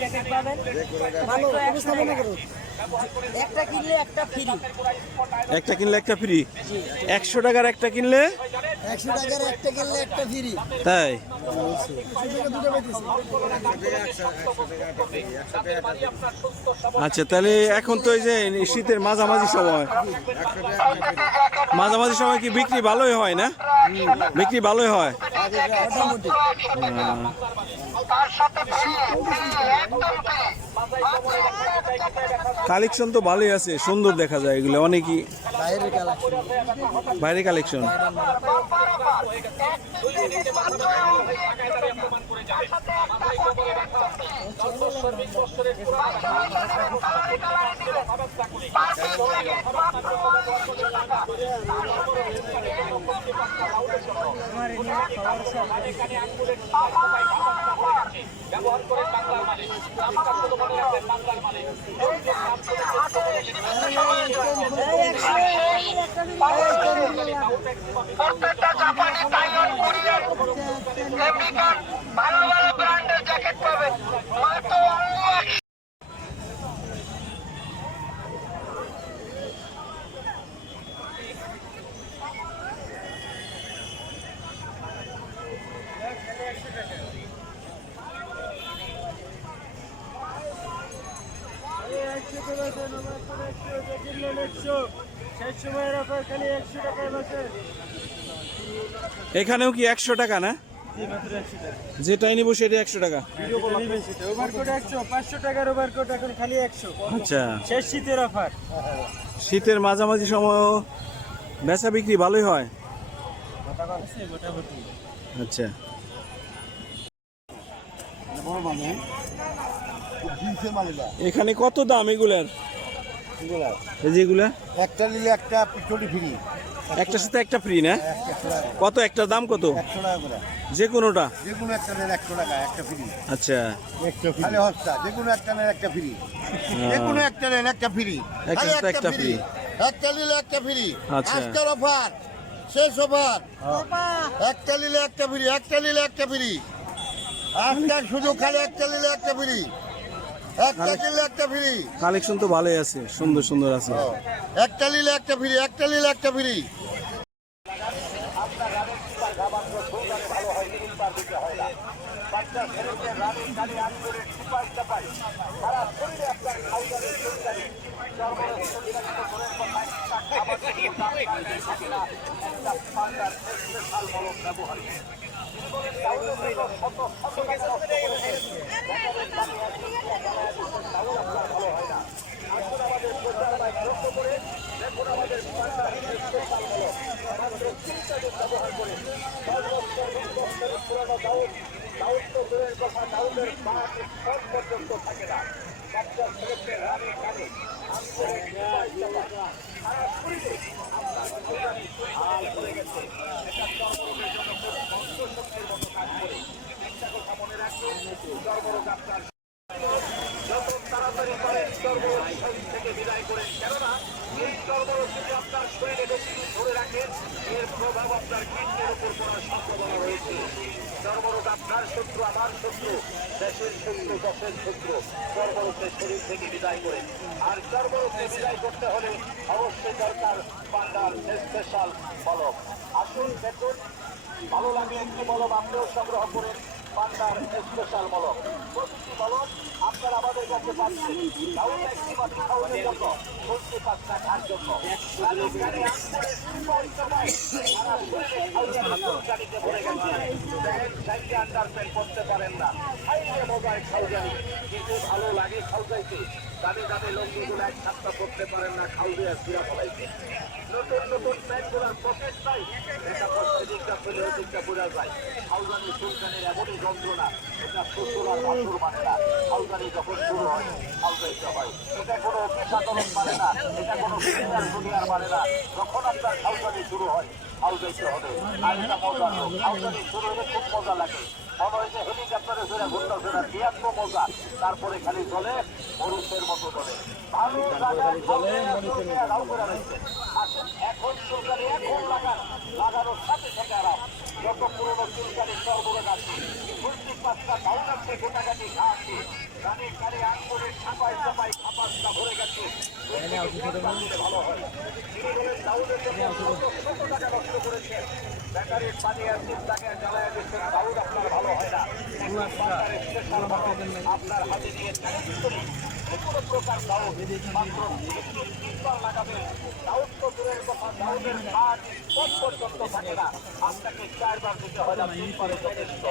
Jacket পাবেন মাত্র 100 টাকা। একটা কিনলে একটা ফ্রি। একটা কিনলে একটা ফ্রি। 100 টাকার একটা কিনলে 100 টাকার একটা কিনলে একটা ফ্রি। তাই? আচ্ছা, তাহলে এখন তো এই যে শীতের মাঝামাঝি সময়, মাঝামাঝি সময় কি বিক্রি ভালোই হয় না? বিক্রি ভালোই হয়। কালেকশন তো ভালোই আছে, সুন্দর দেখা যায় এগুলো, অনেকই বাইরের কালেকশন। ব্যবহার করে বাংলার মালিক নামটা শুধু মনে রাখবেন বাংলার মালিক প্রত্যেকটা জাপানি টাইগার কুরিয়ার আমেরিকান ভালো ভালো ব্র্যান্ডের জ্যাকেট পাবেন মাত্র এখানেও কি 100 টাকা না? যেটাই নিব সেটা 100 টাকা। আচ্ছা, শীতের অফার। শীতের মাঝামাঝি সময় বেচা বিক্রি ভালোই হয়। আচ্ছা, এখানে কত দাম এগুলার? এই যে এগুলা একটা নিলে একটা পিছলি ফ্রি, একটার সাথে একটা ফ্রি না? কত একটার দাম কত? 100 টাকা করে। যে কোনোটা? যে কোনো একটা নেন 100 টাকা, একটা ফ্রি। আচ্ছা, খালি হস্তা, যে কোনো একটা নেন একটা ফ্রি। যে কোনো একটা নেন একটা ফ্রি, একটার সাথে একটা ফ্রি। একটা নিলে একটা ফ্রি। আচ্ছা। আজকের অফার, শেষ অফার। একটা নিলে একটা ফ্রি, একটা নিলে একটা ফ্রি। আজকের শুধু খালি একটা নিলে একটা ফ্রি, একটা নিলে একটা ফ্রি। কালেকশন তো ভালোই আছে, সুন্দর সুন্দর আছে। একটা নিলে একটা ফ্রি, একটা নিলে একটা ফ্রি। চর্মরোগ আপনার শত্রু আমার শত্রু, দেশের শত্রু দেশের শত্রু। চর্মরোগের শরীর থেকে বিদায় করে, আর চর্মরোগকে বিদায় করতে হলে অবশ্যই দরকার পান্ডার স্পেশাল মলম। আসুন দেখুন, ভালো লাগে একটি মলম আপনিও সংগ্রহ করেন, পান্ডার স্পেশাল মলম। প্রতিটি মলম আপনারা আমাদের কাছে পাচ্ছেন কাউকে একটি মাটি খাওয়ানোর জন্য, সত্যি পাঁচটা খাওয়ার জন্য। করতে পারেন না, খাইলে মজায় খাওয়াই, কিন্তু ভালো লাগে খাওয়াইতে। দামে দামে লঙ্গিগুলো এক সাতটা করতে পারেন না, খাওয়াবে আর সিরা ফলাইতে। নতুন নতুন প্যান্টগুলোর পকেট চাই, এটা দিকটা ফেলে ওই দিকটা বোঝা যায়। খাওয়ানি সুলতানের এমনই যন্ত্রণা, এটা শ্বশুর আর ভাসুর মানে না। খাওয়ানি যখন শুরু হয় খাওয়াইতে হয়, এটা কোনো পেশাদরণ মানে না, এটা কোনো ক্রিমিনাল দুনিয়ার মানে না। যখন আপনার খাওয়ানি শুরু হয় খাওয়াইতে হবে। আর এটা মজা, খাওয়ানি শুরু হলে খুব মজা লাগে, মনে হয় যে হেলিকপ্টারে ফেরা ঘুরতে ফেরা কি এত মজা। তারপরে খালি চলে মরুষের মতো চলে, ভালো এখন চুলকানি এখন লাগান, লাগানোর সাথে সাথে আরাম। যত পুরোনো চুলকানি সর্বরোগ আছে, প্রত্যেক পাঁচটা কাউন্টারকে গোটাগাটি খাওয়াচ্ছি, দাউদের জন্য শত টাকা নষ্ট করেছেন। ব্যাটারির পানি আর চিন্তাকে জ্বালায় দিচ্ছেন, দাউদ আপনার ভালো হয় না। সরকারের স্পেশাল ভালো আপনার হাতে দিয়ে কোনো প্রকার দাউদ মাত্র 3বার লাগাবেন। দাউদ তো দূরের কথা, দাউদের হাত পর্যন্ত থাকে না, আপনাকে 4বার দিতে হয় না, 3বারে যথেষ্ট।